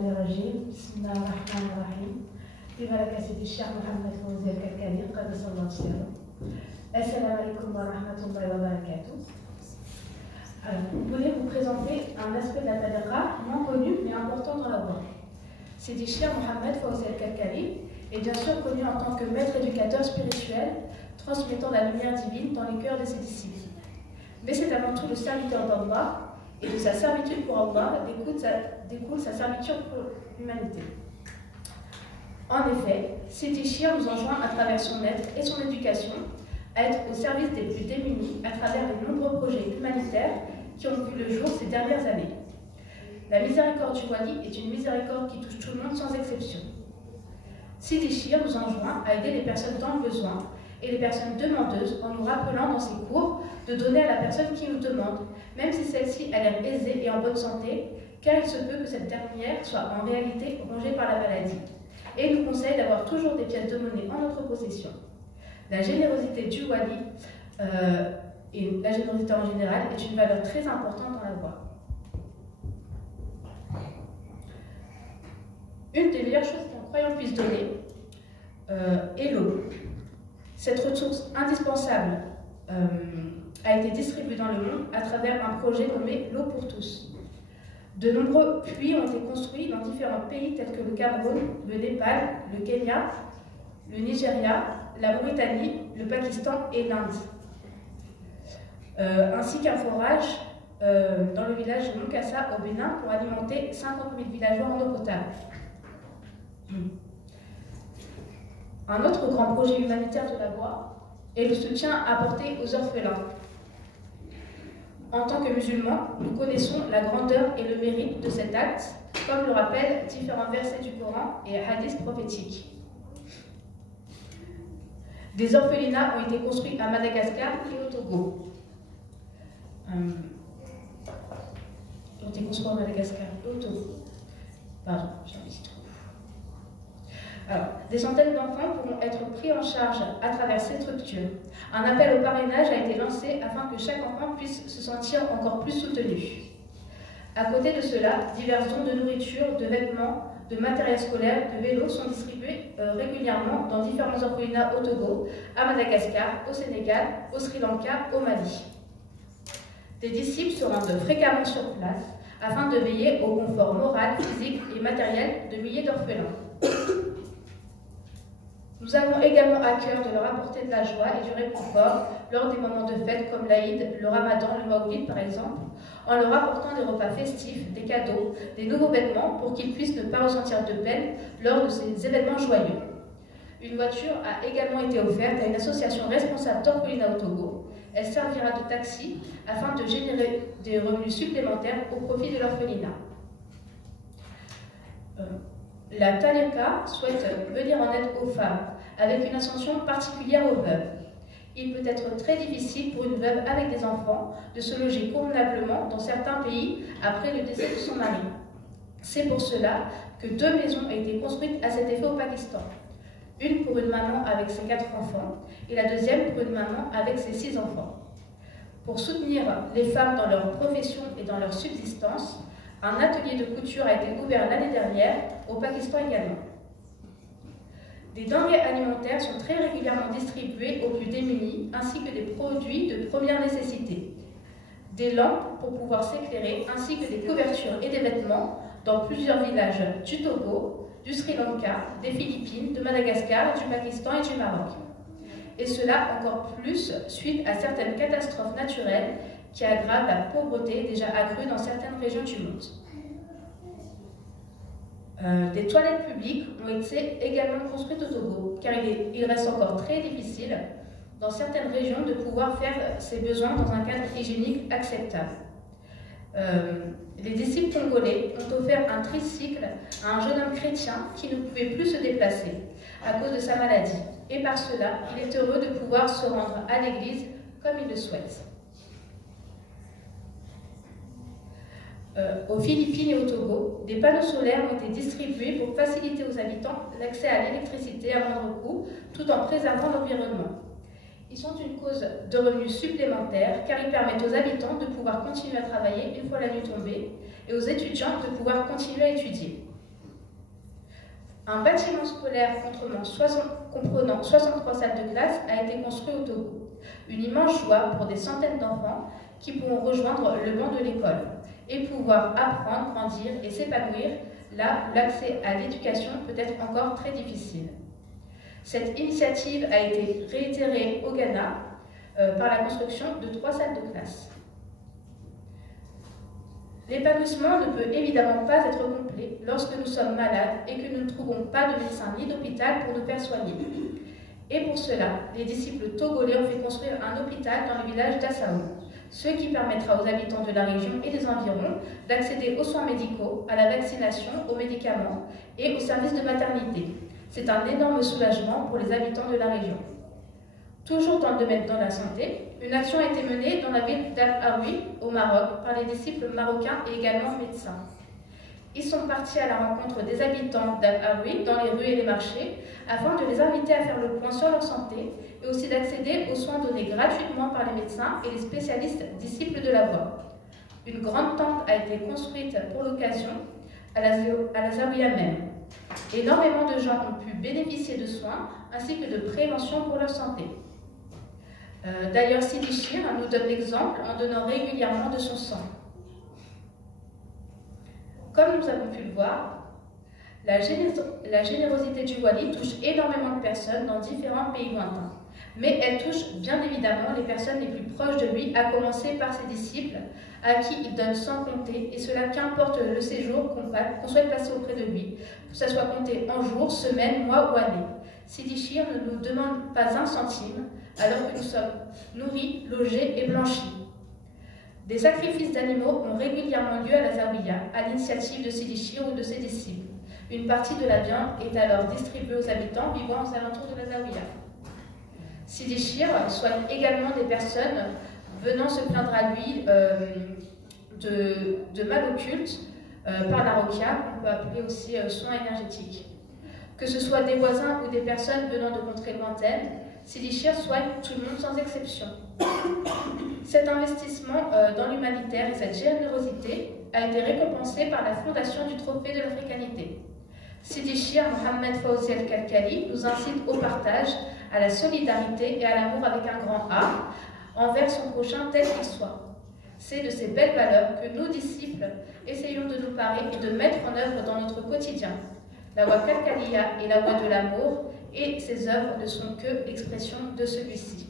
الرجيم بسم الله الرحمن الرحيم ببركة سيدي الشيخ محمد فوزي الكركاني قدس الله سره. Assalamu alaikum wa rahmatullahi wa barakatuh. Vous voulez vous présenter un aspect de la tariqa moins connu mais important dans la voie. Sidi Cheikh Mohamed Fawzi al-Karkari est bien sûr connu en tant que maître éducateur spirituel, transmettant la lumière divine dans les cœurs de ses disciples. Mais c'est avant tout le serviteur d'Allah, et de sa servitude pour Allah découle sa servitude pour l'humanité. En effet, Sidi Cheikh nous enjoint à travers son être et son éducation à être au service des plus démunis à travers les nombreux projets humanitaires qui ont vu le jour ces dernières années. La miséricorde du Wali est une miséricorde qui touche tout le monde sans exception. Sidi Cheikh nous enjoint à aider les personnes dans le besoin et les personnes demandeuses en nous rappelant dans ses cours de donner à la personne qui nous demande, même si celle-ci a l'air aisée et en bonne santé, car il se peut que cette dernière soit en réalité rongée par la maladie. Et il nous conseille d'avoir toujours des pièces de monnaie en notre possession. La générosité du Wali et la générosité en général est une valeur très importante dans la voie. Une des meilleures choses qu'un croyant puisse donner est l'eau. Cette ressource indispensable a été distribuée dans le monde à travers un projet nommé L'eau pour tous. De nombreux puits ont été construits dans différents pays tels que le Cameroun, le Népal, le Kenya, le Nigeria, la Mauritanie, le Pakistan et l'Inde. Ainsi qu'un forage dans le village de Moukassa au Bénin pour alimenter 50 000 villageois en eau potable. Un autre grand projet humanitaire de la voie est le soutien apporté aux orphelins. En tant que musulmans, nous connaissons la grandeur et le mérite de cet acte, comme le rappellent différents versets du Coran et hadiths prophétiques. Des orphelinats ont été construits à Madagascar et au Togo. Ont été construits à Madagascar et au Togo. Pardon, j'ai un petit trou. Alors, des centaines d'enfants pourront être pris en charge à travers ces structures. Un appel au parrainage a été lancé afin que chaque enfant puisse se sentir encore plus soutenu. À côté de cela, divers dons de nourriture, de vêtements, de matériel scolaire, de vélos sont distribués régulièrement dans différents orphelinats au Togo, à Madagascar, au Sénégal, au Sri Lanka, au Mali. Des disciples se rendent fréquemment sur place afin de veiller au confort moral, physique et matériel de milliers d'orphelins. Nous avons également à cœur de leur apporter de la joie et du réconfort lors des moments de fête comme l'Aïd, le Ramadan, le Maoulid par exemple, en leur apportant des repas festifs, des cadeaux, des nouveaux vêtements pour qu'ils puissent ne pas ressentir de peine lors de ces événements joyeux. Une voiture a également été offerte à une association responsable d'orphelinat au Togo. Elle servira de taxi afin de générer des revenus supplémentaires au profit de l'orphelinat. La Tariqa souhaite venir en aide aux femmes, avec une attention particulière aux veuves. Il peut être très difficile pour une veuve avec des enfants de se loger convenablement dans certains pays après le décès de son mari. C'est pour cela que 2 maisons ont été construites à cet effet au Pakistan. Une pour une maman avec ses 4 enfants et la deuxième pour une maman avec ses 6 enfants. Pour soutenir les femmes dans leur profession et dans leur subsistance, un atelier de couture a été ouvert l'année dernière, au Pakistan également. Des denrées alimentaires sont très régulièrement distribuées aux plus démunis, ainsi que des produits de première nécessité. Des lampes pour pouvoir s'éclairer, ainsi que des couvertures et des vêtements dans plusieurs villages du Togo, du Sri Lanka, des Philippines, de Madagascar, du Pakistan et du Maroc. Et cela encore plus suite à certaines catastrophes naturelles qui aggrave la pauvreté déjà accrue dans certaines régions du monde. Des toilettes publiques ont été également construites au Togo, car il reste encore très difficile dans certaines régions de pouvoir faire ses besoins dans un cadre hygiénique acceptable. Les disciples congolais ont offert un tricycle à un jeune homme chrétien qui ne pouvait plus se déplacer à cause de sa maladie. Et par cela, il est heureux de pouvoir se rendre à l'église comme il le souhaite. Aux Philippines et au Togo, des panneaux solaires ont été distribués pour faciliter aux habitants l'accès à l'électricité à moindre coût, tout en préservant l'environnement. Ils sont une cause de revenus supplémentaires car ils permettent aux habitants de pouvoir continuer à travailler une fois la nuit tombée et aux étudiants de pouvoir continuer à étudier. Un bâtiment scolaire comprenant 63 salles de classe a été construit au Togo. Une immense joie pour des centaines d'enfants qui pourront rejoindre le banc de l'école et pouvoir apprendre, grandir et s'épanouir là où l'accès à l'éducation peut être encore très difficile. Cette initiative a été réitérée au Ghana par la construction de 3 salles de classe. L'épanouissement ne peut évidemment pas être complet lorsque nous sommes malades et que nous ne trouvons pas de médecin ni d'hôpital pour nous faire soigner. Et pour cela, les disciples togolais ont fait construire un hôpital dans le village d'Assaou, ce qui permettra aux habitants de la région et des environs d'accéder aux soins médicaux, à la vaccination, aux médicaments et aux services de maternité. C'est un énorme soulagement pour les habitants de la région. Toujours dans le domaine de la santé, une action a été menée dans la ville d'Al-Haroui, au Maroc, par les disciples marocains et également médecins. Ils sont partis à la rencontre des habitants d'Al-Haroui dans les rues et les marchés afin de les inviter à faire le point sur leur santé et aussi d'accéder aux soins donnés gratuitement par les médecins et les spécialistes disciples de la voie. Une grande tente a été construite pour l'occasion à la Zawiya même. Énormément de gens ont pu bénéficier de soins ainsi que de prévention pour leur santé. D'ailleurs, Sidi Chir nous donne l'exemple en donnant régulièrement de son sang. Comme nous avons pu le voir, la générosité du Wali touche énormément de personnes dans différents pays lointains. Mais elle touche bien évidemment les personnes les plus proches de lui, à commencer par ses disciples, à qui il donne sans compter, et cela qu'importe le séjour qu'on souhaite passer auprès de lui, que ce soit compté en jours, semaines, mois ou années. Sidi Chir ne nous demande pas un centime, alors que nous sommes nourris, logés et blanchis. Des sacrifices d'animaux ont régulièrement lieu à la Zawiya, à l'initiative de Sidi Chir ou de ses disciples. Une partie de la viande est alors distribuée aux habitants vivant aux alentours de la Zawiya. Sidi Chir soigne également des personnes venant se plaindre à lui de mal occultes par la Rokia, qu'on peut appeler aussi soins énergétiques. Que ce soit des voisins ou des personnes venant de contrées lointaines, Sidi Chir soigne tout le monde sans exception. Cet investissement dans l'humanitaire et cette générosité a été récompensé par la fondation du Trophée de l'Africanité. Sidi Chir Mohamed Fawzi El-Kalkali nous incite au partage, à la solidarité et à l'amour avec un grand A, envers son prochain tel qu'il soit. C'est de ces belles valeurs que nous, disciples, essayons de nous parer et de mettre en œuvre dans notre quotidien. La voie Kalkalia est la voie de l'amour et ses œuvres ne sont que l'expression de celui-ci.